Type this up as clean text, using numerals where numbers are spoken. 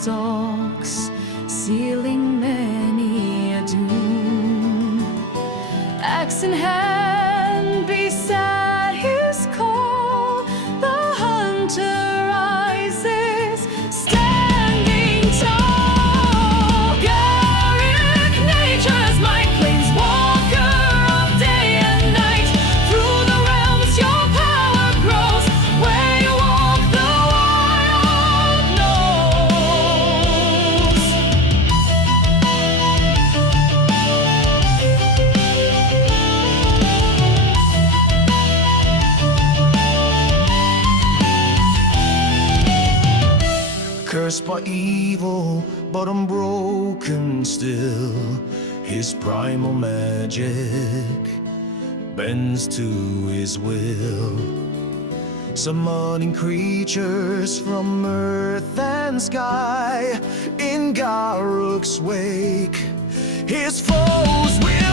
stalks, sealing many a doom. Axe in hand, beside his call, the hunter rises, standing tall. Garruk, nature's might, planeswalker of day and night. Through the realms your power grows, where you walk the wild knows. Cursed by evil, but unbroken still, his primal magic bends to his will, summoning creatures from earth and sky. In Garruk's wake, his foes will